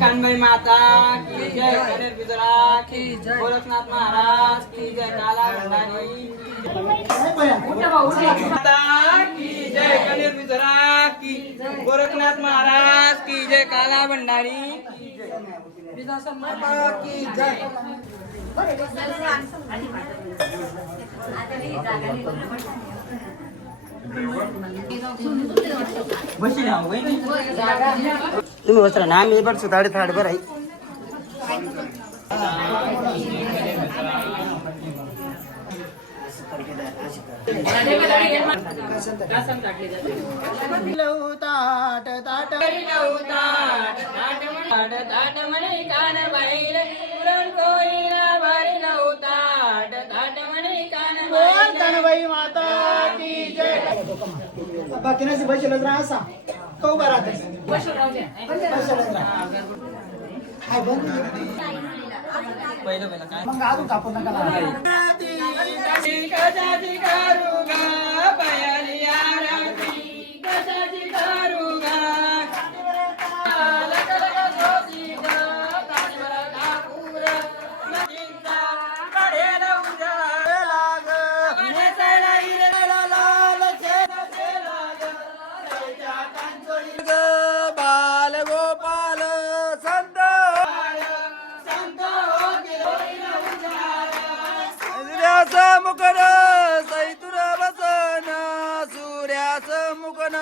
कानबाई माता की जय, गणेश बिजरा की जय, गोरखनाथ महाराज की जय, काला भंडारी माता की जय, गणेश बिजरा की जय, गोरखनाथ महाराज की जय, काला भंडारी की जय, माता की जय. तुम्ही बसरा ना आम्ही पण सुताडे थाड बरं आहे. बाकी बसलच राहा असा कौ बरा पहिलं काय मग अजून कापून मुकन सैतुर बसन सूर्याचं मुकन